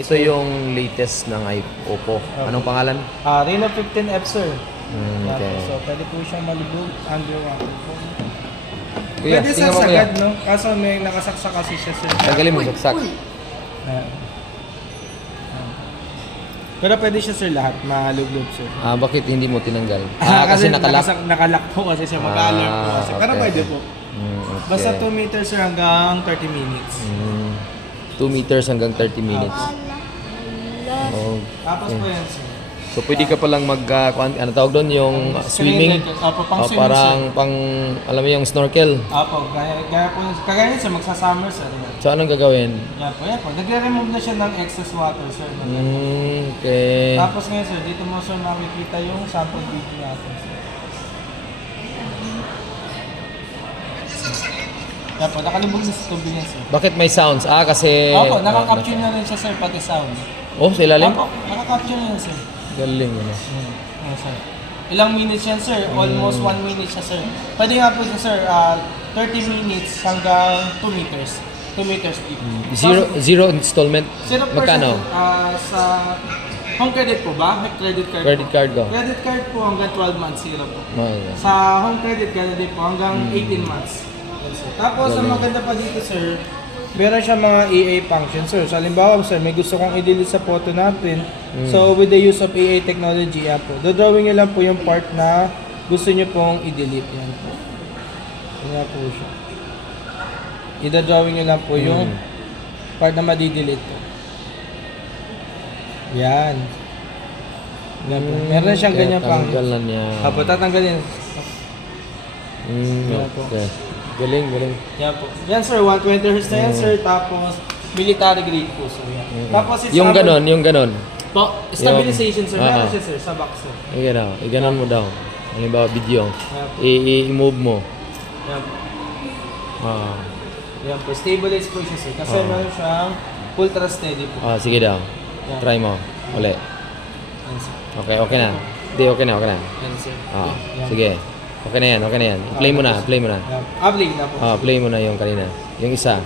Ito yung latest ng Oppo. Anong pangalan? Reno 15F, sir. Okay. So, pwede po siyang malubog under water po. Kuya, Pwede sa tingnan mo kuya. sagad, no? Kaso may nakasaksak kasi siya, sir. Tanggalin mo, saksak. Ayan. Pero pwede siya, sir, lahat. Malubog, sir. Bakit hindi mo tinanggal? Kasi nakalak. Nakalak po kasi siya. Mag-alert po kasi. Pero okay. pwede po. Okay. Basta 2 meters, sir, hanggang 30 minutes. 2 meters hanggang 30 minutes. Oh. Tapos po yan, sir. So pwede ka palang ano tawag doon, yung swimming? Opo, pang swimming, parang sir. pang, alam mo yung snorkel. Opo, gaya po. Kagaya sir, magsa-summer, sir. Yan. So anong gagawin? Yan po. Nagre-remove na siya ng excess water, sir. Okay. Tapos ngayon, sir, dito mo, sir, makikita yung sample video natin, sir. Yan po, nakalubog na sa tubig yan, sir. Bakit may sounds? Kasi... Opo, nakaka-capture na rin siya, sir, pati sound. Oh, sa ilalim? Opo, nakaka-capture na yan, sir. Galing, ano? Yan, sir. Ilang minutes yan, sir? Almost 1 minute siya, sir. Pwede nga po siya, sir, 30 minutes hanggang 2 meters. 2 meters deep. Zero installment? 0%, Magkano? sa home credit po ba? May credit card Credit po. card ko? Credit card po hanggang 12 months, zero po. Okay. Sa home credit, gano'n din po, hanggang 18 months. Yes, sir. Tapos, ang Galing. maganda pa dito, sir, meron siya mga EA function, sir. So, halimbawa, sir, may gusto kong i-delete sa photo natin. So, with the use of EA technology, yan po. Dodrawing nyo lang po yung part na gusto nyo pong i-delete. Yan po. Yan po siya. I-drawing nyo lang po yung part na madi-delete po. Yan. Yan po. Meron na siyang ganyan pang. Tanggal na niya. Apo, tatanggalin. Yan po. Okay. Galing, galing. Yan po. Yan, sir, 120 Hz na yan, sir. Tapos, military grade po, sir. Yan. Tapos, Yung ganon, yung ganon. Po, stabilization, sir. Meron Ah. siya, sir, sa box, sir. I-ganon mo daw. Halimbawa, video. Yan po. I-move mo. Yan po. Ah. Yan po. Stabilize po siya, sir. Kasi meron siyang ultra steady po. Sige daw. Try mo. Uli. Yan, sir. Okay na. Hindi, okay na. Yan, sir. Ah, Yan. sige. Okay na yan. Play mo na. Yan. Upload na po. Play mo na yung kanina. Yung isa. Yan,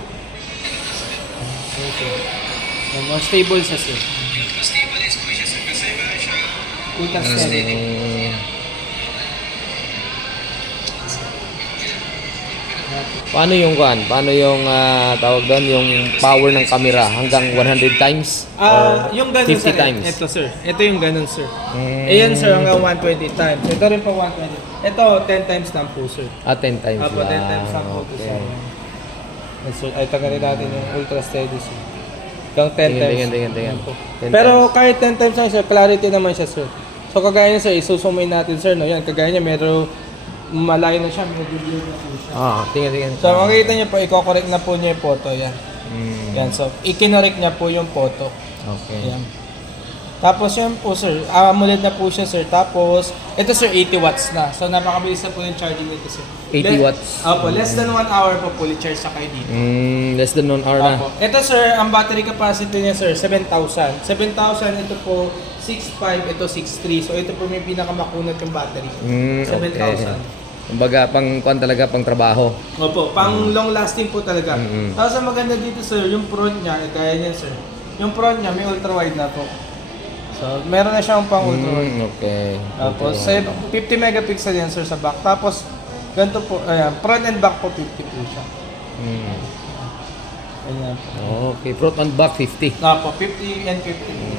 sir. Yan, more stable siya, sir. Stabilize po siya, sir. Kasi meron siyang ultra steady. Paano yung tawag doon, yung power ng camera hanggang 100 times? Or Yung ganun, 50 sir. times? Ito, sir. Ito yung ganun, sir. Ayan, sir, hanggang 120 times. Ito rin po 120. Ito, 10 times lang po, sir. 10 times Apo, 10 times lang po ito, sir. Yes, sir. Ay, tagalin natin yung ultra steady, sir. Hanggang 10 times. Tingnan. Ayan po. 10 Pero kahit 10 times lang, sir, clarity naman siya, sir. So, kagaya niya, sir, isusumin natin, sir, no? Yan, kagaya niya, meron malayo na siya, medyo blur na po siya. Tingnan. So, makikita niyo po, i-correct na po niya yung photo, yan. Yan, so, i-kinorek niya po yung photo. Okay. Yan. Tapos yan po, sir, AMOLED na po siya, sir. Tapos, ito, sir, 80 watts na. So, napakabilis na po yung charging nito, sir. 80 watts? Opo, less than 1 hour po fully charge sa kayo dito. Less than 1 hour na. Opo. Ito, sir, ang battery capacity niya, sir, 7,000. 7,000, ito po, 6.5, ito 6.3. So, ito po may pinakamakunat yung battery. 7,000. Kumbaga, pang talaga, pang trabaho. Opo, pang long lasting po talaga. Tapos ang maganda dito, sir, yung front niya, kaya niya, sir. Yung front niya, may ultra wide na po. So, meron na siyang pang ultra wide. Okay. Tapos, 50 megapixel yan, sir, sa back. Tapos, ganito po, ayan, front and back po, 50 po siya. Ayan po. Okay, front and back 50. Opo, 50 and 50.